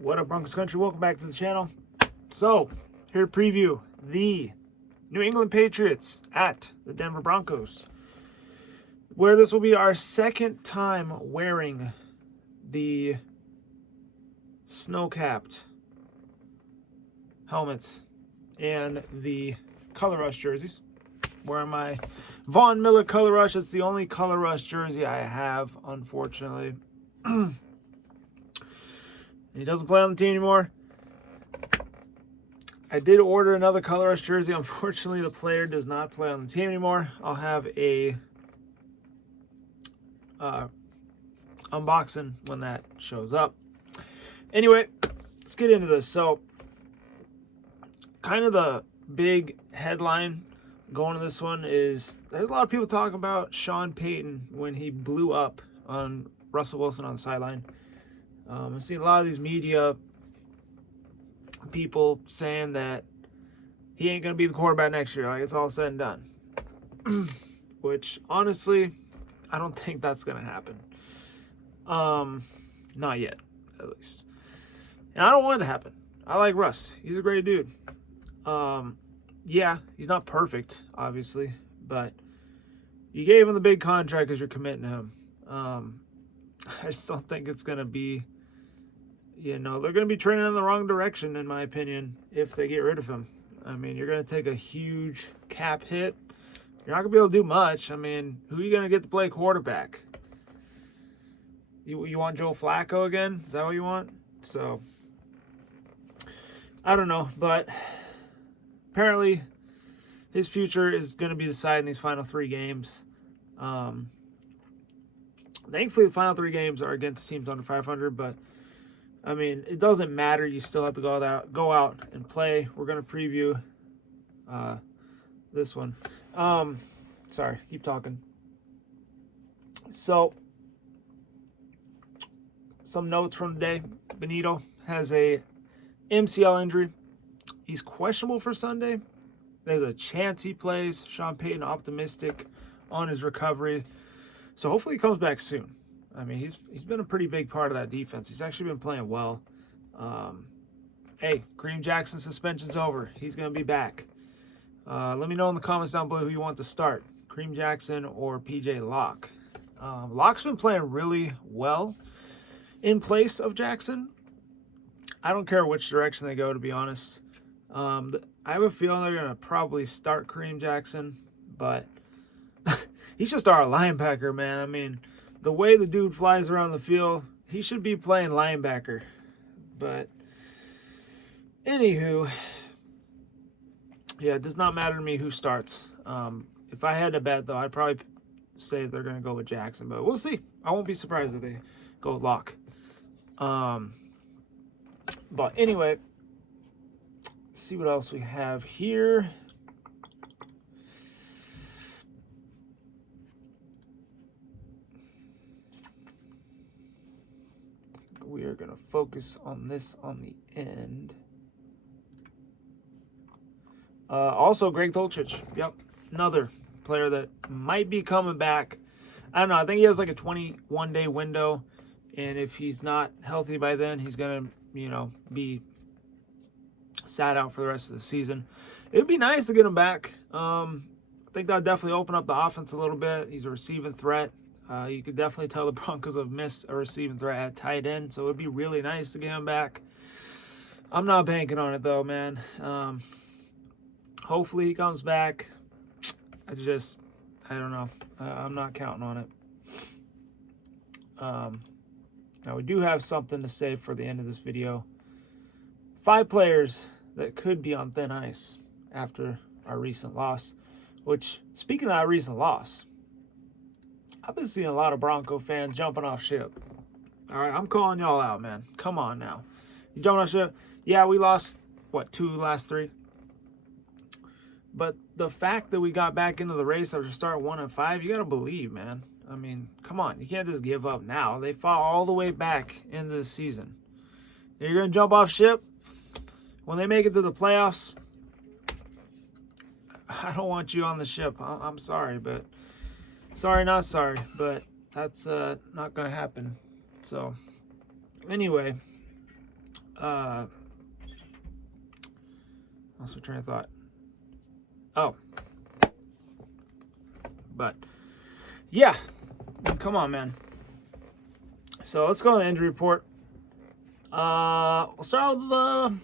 What up, Broncos country? Welcome back to the channel. So, here to preview the New England Patriots at the Denver Broncos, where this will be our second time wearing the snow-capped helmets and the Color Rush jerseys. Wearing my Von Miller Color Rush. It's the only Color Rush jersey I have, unfortunately. He doesn't play on the team anymore. I did order another Color Rush jersey. Unfortunately, the player does not play on the team anymore. I'll have a unboxing when that shows up. Anyway, let's get into this. So, kind of the big headline going to this one is there's a lot of people talking about Sean Payton when he blew up on Russell Wilson on the sideline. I've seen a lot of these media people saying that he ain't going to be the quarterback next year. Like, it's all said and done. Which, honestly, I don't think that's going to happen. Not yet, at least. And I don't want it to happen. I like Russ. He's a great dude. Yeah, he's not perfect, obviously, but you gave him the big contract because you're committing to him. I just don't think it's going to be, they're going to be trending in the wrong direction, in my opinion, if they get rid of him. I mean, you're going to take a huge cap hit. You're not going to be able to do much. I mean, who are you going to get to play quarterback? You want Joe Flacco again? Is that what you want? So, I don't know, but apparently his future is going to be decided in these final 3 games. Thankfully, the final 3 games are against teams under 500, but I mean, it doesn't matter. You still have to go out and play. We're going to preview this one. Sorry, keep talking. So, some notes from today. Benito has a MCL injury. He's questionable for Sunday. There's a chance he plays. Sean Payton optimistic on his recovery. So hopefully he comes back soon. I mean, he's been a pretty big part of that defense. He's actually been playing well. Hey, Kareem Jackson's suspension's over. He's going to be back. Let me know in the comments down below who you want to start, Kareem Jackson or PJ Locke. Locke's been playing really well in place of Jackson. I don't care which direction they go, to be honest. I have a feeling they're going to probably start Kareem Jackson, but he's just our linebacker, man. I mean, the way the dude flies around the field, he should be playing linebacker. But, anywho, yeah, it does not matter to me who starts. If I had to bet, though, I'd probably say they're going to go with Jackson, but we'll see. I won't be surprised if they go with Locke. But anyway, let's see what else we have here. We are going to focus on this on the end. Also, Greg Dulcich. Yep, another player that might be coming back. I don't know. I think he has like a 21-day window. And if he's not healthy by then, he's going to, be sat out for the rest of the season. It would be nice to get him back. I think that would definitely open up the offense a little bit. He's a receiving threat. You could definitely tell the Broncos have missed a receiving threat at tight end, so it would be really nice to get him back. I'm not banking on it, though, man. Hopefully he comes back. I don't know. I'm not counting on it. Now, we do have something to say for the end of this video. 5 players that could be on thin ice after our recent loss. Which, speaking of that recent loss, I've been seeing a lot of Bronco fans jumping off ship. All right, I'm calling y'all out, man. Come on now. You jumping off ship? Yeah, we lost, 2 last 3? But the fact that we got back into the race after starting 1-5, you got to believe, man. I mean, come on. You can't just give up now. They fought all the way back into the season. You're going to jump off ship? When they make it to the playoffs, I don't want you on the ship. I'm sorry, but sorry, not sorry, but that's not going to happen. So, anyway, Lost my train of thought. Oh. But, yeah. Come on, man. So, let's go on the injury report. We'll start with the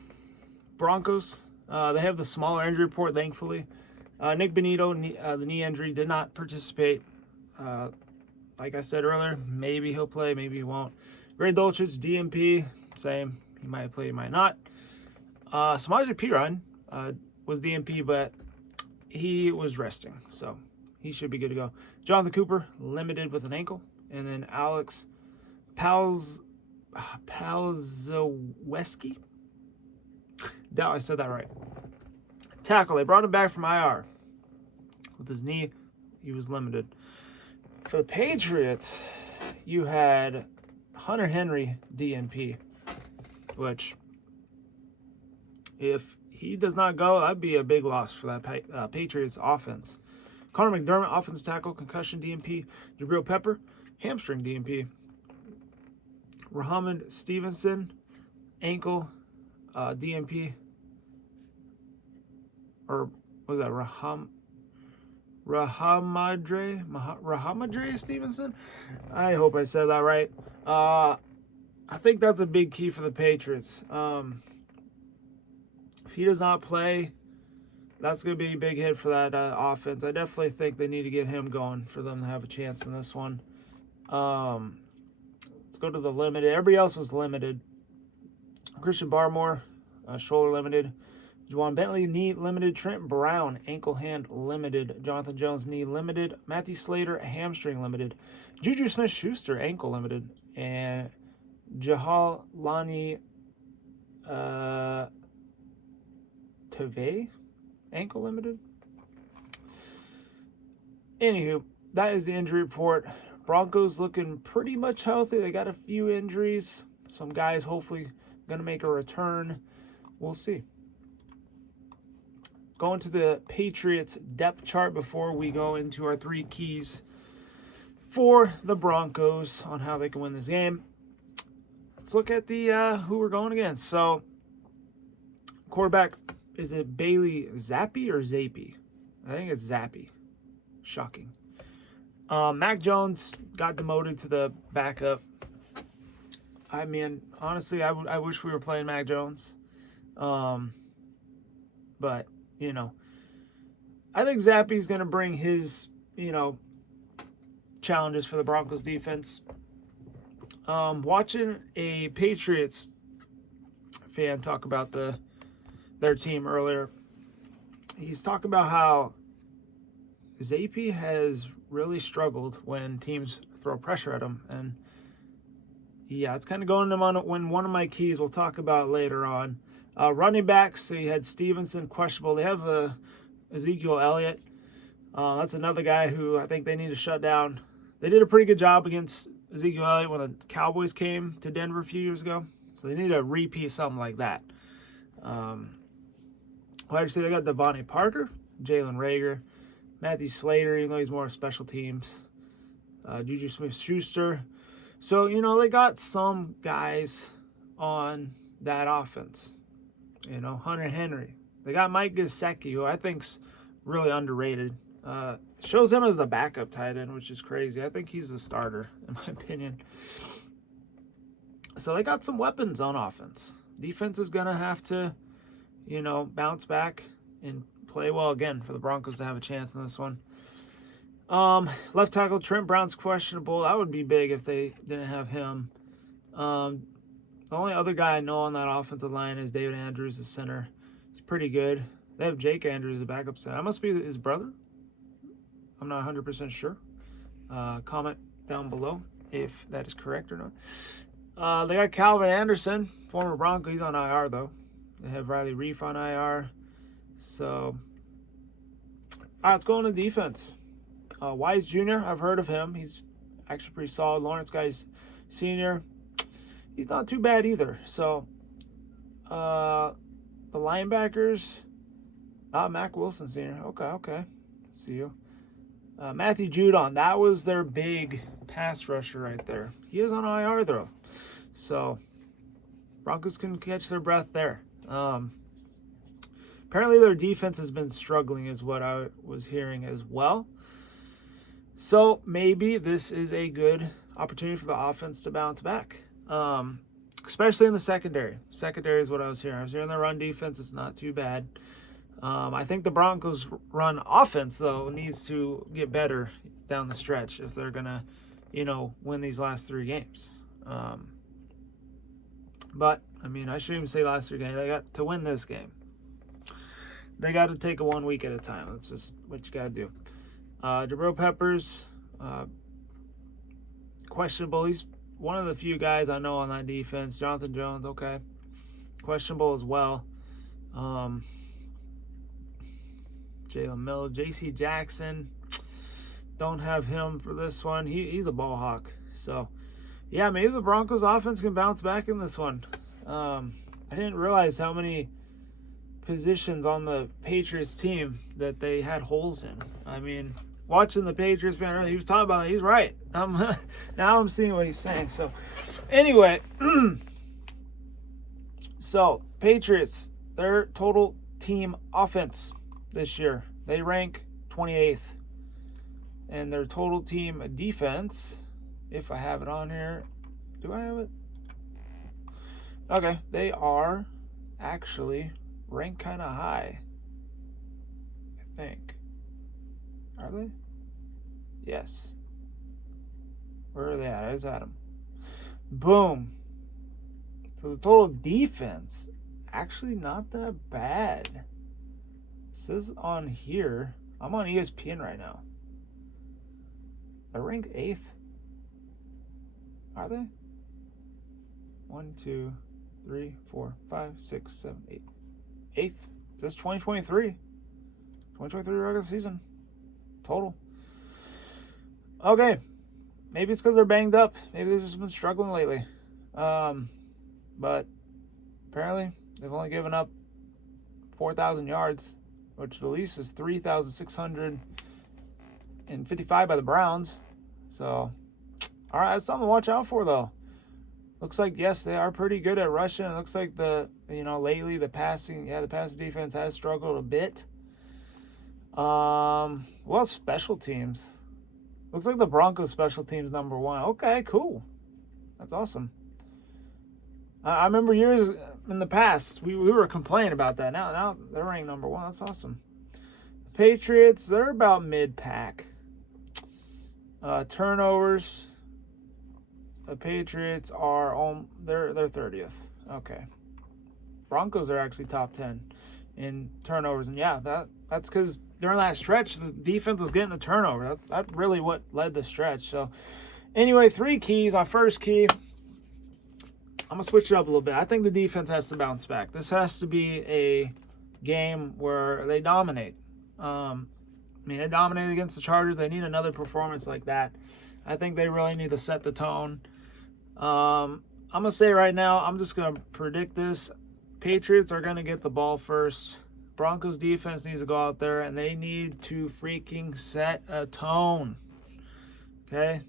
Broncos. They have the smaller injury report, thankfully. Nick Benito, the knee injury, did not participate. Like I said earlier, maybe he'll play, maybe he won't. Ray Dolchich, DNP, same. He might play, he might not. Samaje Perine was DNP, but he was resting, so he should be good to go. Jonathan Cooper, limited with an ankle. And then Alex Palzowski. Doubt I said that right. Tackle, they brought him back from IR. With his knee, he was limited. For the Patriots, you had Hunter Henry, DNP, which, if he does not go, that'd be a big loss for that Patriots offense. Connor McDermott, offensive tackle, concussion, DNP. Jabril Pepper, hamstring, DNP. Rahamond Stevenson, ankle, DNP. Or was that Rahamadre Stevenson? I hope I said that right. I think that's a big key for the Patriots. If he does not play, that's going to be a big hit for that offense. I definitely think they need to get him going for them to have a chance in this one. Let's go to the limited. Everybody else was limited. Christian Barmore, shoulder limited. Juwan Bentley, knee limited. Trent Brown, ankle hand limited. Jonathan Jones, knee limited. Matthew Slater, hamstring limited. Juju Smith-Schuster, ankle limited. And Jahalani Tave, ankle limited. Anywho, that is the injury report. Broncos looking pretty much healthy. They got a few injuries. Some guys hopefully going to make a return. We'll see. Going to the Patriots depth chart before we go into our three keys for the Broncos on how they can win this game. Let's look at the who we're going against. So, quarterback, is it Bailey Zappi or Zappi? I think it's Zappi. Shocking. Mac Jones got demoted to the backup. I mean, honestly, I wish we were playing Mac Jones. But, you know, I think Zappi's going to bring his, challenges for the Broncos defense. Watching a Patriots fan talk about their team earlier, he's talking about how Zappe has really struggled when teams throw pressure at him. And, yeah, it's kind of going to when one of my keys we'll talk about later on. Running backs, so you had Stevenson, questionable. They have Ezekiel Elliott. That's another guy who I think they need to shut down. They did a pretty good job against Ezekiel Elliott when the Cowboys came to Denver a few years ago. So they need to repeat something like that. Obviously, they got Devontae Parker, Jalen Reagor, Matthew Slater, even though he's more special teams. Juju Smith-Schuster. So, they got some guys on that offense. Hunter Henry. They got Mike Gesicki, who I think's really underrated. Shows him as the backup tight end, which is crazy. I think he's the starter, in my opinion. So they got some weapons on offense. Defense is going to have to, bounce back and play well again for the Broncos to have a chance in this one. Left tackle Trent Brown's questionable. That would be big if they didn't have him. The only other guy I know on that offensive line is David Andrews, the center. He's pretty good. They have Jake Andrews, the backup center. That must be his brother. I'm not 100% sure. Comment down below if that is correct or not. They got Calvin Anderson, former Bronco. He's on IR, though. They have Riley Reif on IR. So, all right, let's go on to defense. Wise Jr., I've heard of him. He's actually pretty solid. Lawrence Guys Sr., he's not too bad either. So, the linebackers, Mac Wilson Sr. Okay. See you. Matthew Judon, that was their big pass rusher right there. He is on IR, though. So, Broncos can catch their breath there. Apparently their defense has been struggling is what I was hearing as well. So maybe this is a good opportunity for the offense to bounce back, especially in the secondary. Secondary is what I was hearing. I was hearing the run defense is not too bad. I think the Broncos' run offense, though, needs to get better down the stretch if they're going to, win these last 3 games. But, I mean, I shouldn't even say last 3 games. They got to win this game. They got to take it 1 week at a time. That's just what you got to do. Jabril Peppers, questionable. He's one of the few guys I know on that defense. Jonathan Jones, okay. Questionable as well. Jalen Miller, J.C. Jackson, don't have him for this one. He's a ball hawk. So, yeah, maybe the Broncos offense can bounce back in this one. I didn't realize how many positions on the Patriots team that they had holes in. I mean, watching the Patriots, man, he was talking about it. He's right. Now I'm seeing what he's saying. So, anyway, so Patriots, their total team offense this year, they rank 28th. And their total team defense, if I have it on here, do I have it? Okay, they are actually ranked kind of high, I think. Are they? Yes. Where are they at? I just had them. Boom. So the total defense, actually not that bad. It says on here, I'm on ESPN right now. They're ranked 8th. Are they? 1, 2, 3, 4, 5, 6, 7, 8. 8th. That's 2023. 2023 regular season. Total. Okay. Maybe it's because they're banged up. Maybe they've just been struggling lately. But apparently they've only given up 4,000 yards, which the least is 3,655 by the Browns. So, all right, that's something to watch out for, though. Looks like, yes, they are pretty good at rushing. It looks like lately the passing defense has struggled a bit. Well, special teams. Looks like the Broncos special teams number 1. Okay, cool. That's awesome. I remember years in the past, we were complaining about that. Now they're ranked number 1. That's awesome. The Patriots, they're about mid-pack. Turnovers. The Patriots are they're 30th. Okay. Broncos are actually top 10 in turnovers, and yeah, that's because during that stretch the defense was getting the turnover. That's really what led the stretch. So anyway, 3 keys. My first key, I'm gonna switch it up a little bit. I think the defense has to bounce back. This has to be a game where they dominate. They dominated against the Chargers. They need another performance like that. I think they really need to set the tone. I'm going to say right now, I'm just going to predict this. Patriots are going to get the ball first. Broncos defense needs to go out there, and they need to freaking set a tone. Okay?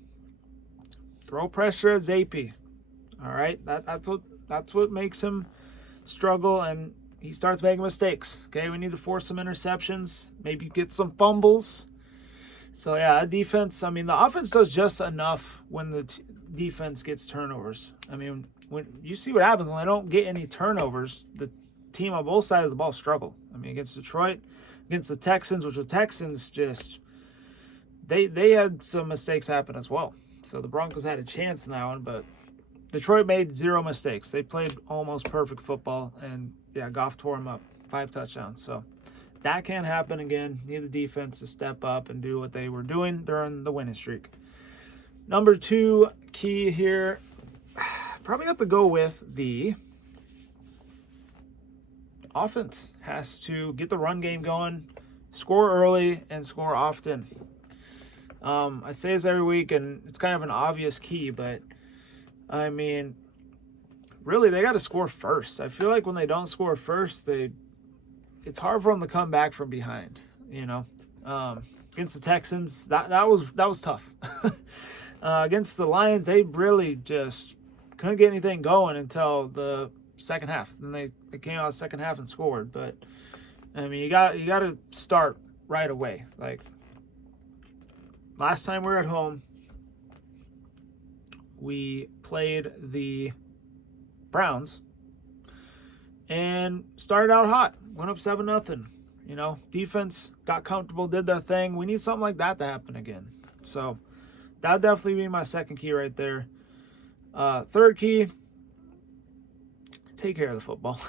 Throw pressure at Zappe. All right? That's what makes him struggle, and he starts making mistakes. Okay? We need to force some interceptions, maybe get some fumbles. So, yeah, defense, the offense does just enough when the defense gets turnovers. When you see what happens when they don't get any turnovers, the team on both sides of the ball struggle. Against Detroit, against the Texans, which the Texans just, they had some mistakes happen as well. So the Broncos had a chance in that one, but Detroit made 0 mistakes. They played almost perfect football, and, yeah, Goff tore them up. 5 touchdowns. So that can't happen again. Need the defense to step up and do what they were doing during the winning streak. Number 2 key here, probably have to go with the offense. Has to get the run game going, score early, and score often. I say this every week, and it's kind of an obvious key, but, really, they got to score first. I feel like when they don't score first, it's hard for them to come back from behind, Against the Texans, that was tough. Against the Lions, they really just couldn't get anything going until the second half. Then they came out second half and scored. But I mean, you got to start right away. Like last time we were at home, we played the Browns and started out hot. Went up 7-0. You know, defense got comfortable, did their thing. We need something like that to happen again. So that'd definitely be my second key right there. Third key, take care of the football.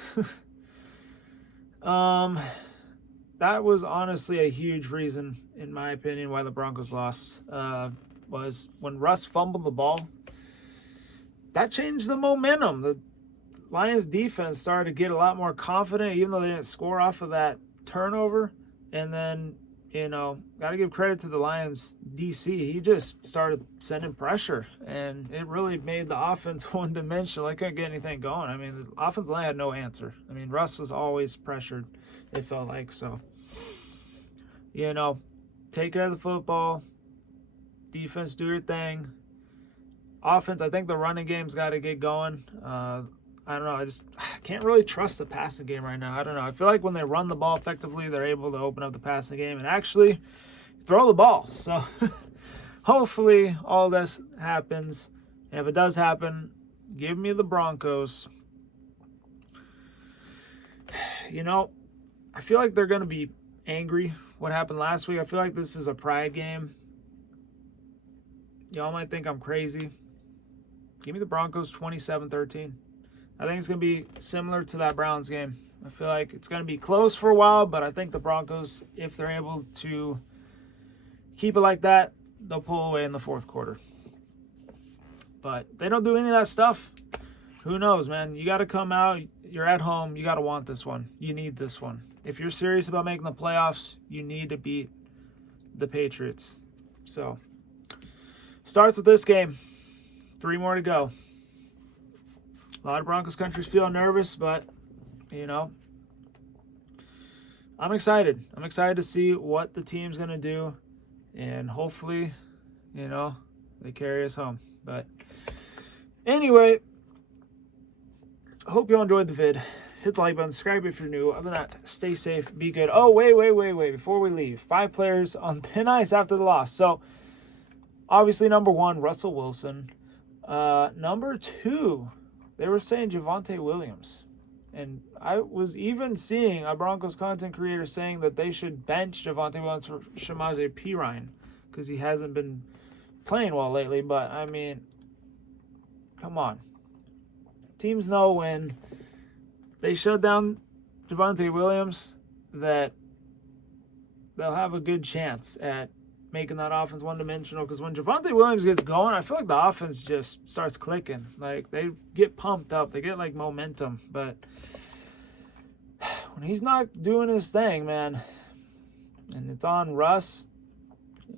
That was honestly a huge reason, in my opinion, why the Broncos lost. Was when Russ fumbled the ball. That changed the momentum. The Lions defense started to get a lot more confident, even though they didn't score off of that turnover. And then, you know, got to give credit to the Lions DC. He just started sending pressure, and it really made the offense one-dimensional. They couldn't get anything going. I mean, the offensive line had no answer. I mean, Russ was always pressured, it felt like. So, you know, take care of the football. Defense, do your thing. Offense, I think the running game's got to get going. I don't know. I can't really trust the passing game right now. I don't know. I feel like when they run the ball effectively, they're able to open up the passing game and actually throw the ball. So hopefully all this happens. And if it does happen, give me the Broncos. You know, I feel like they're going to be angry what happened last week. I feel like this is a pride game. Y'all might think I'm crazy. Give me the Broncos 27-13. I think it's going to be similar to that Browns game. I feel like it's going to be close for a while, but I think the Broncos, if they're able to keep it like that, they'll pull away in the fourth quarter. But if they don't do any of that stuff, who knows, man? You got to come out. You're at home. You got to want this one. You need this one. If you're serious about making the playoffs, you need to beat the Patriots. So, starts with this game. 3 more to go. A lot of Broncos countries feel nervous, but, you know, I'm excited. I'm excited to see what the team's going to do, and hopefully, you know, they carry us home. But anyway, hope you all enjoyed the vid. Hit the like button, subscribe if you're new. Other than that, stay safe, be good. Oh, wait. Before we leave, 5 players on thin ice after the loss. So, obviously, number 1, Russell Wilson. Number 2, they were saying Javonte Williams. And I was even seeing a Broncos content creator saying that they should bench Javonte Williams for Samaje Perine because he hasn't been playing well lately. But, I mean, come on. Teams know when they shut down Javonte Williams that they'll have a good chance at making that offense one-dimensional, because when Javonte Williams gets going, I feel like the offense just starts clicking. Like, they get pumped up. They get, like, momentum. But when he's not doing his thing, man, and it's on Russ,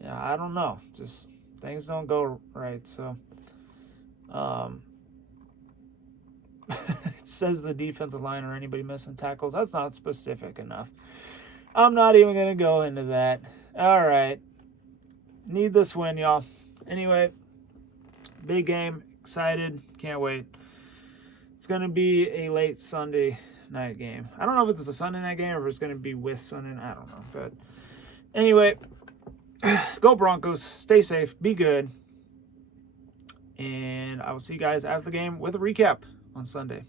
yeah, I don't know. Just things don't go right. So, it says the defensive line or anybody missing tackles. That's not specific enough. I'm not even going to go into that. All right. Need this win, y'all. Anyway, big game. Excited. Can't wait. It's going to be a late Sunday night game. I don't know if it's a Sunday night game or if it's going to be with Sunday night. I don't know. But anyway, go Broncos. Stay safe. Be good. And I will see you guys after the game with a recap on Sunday.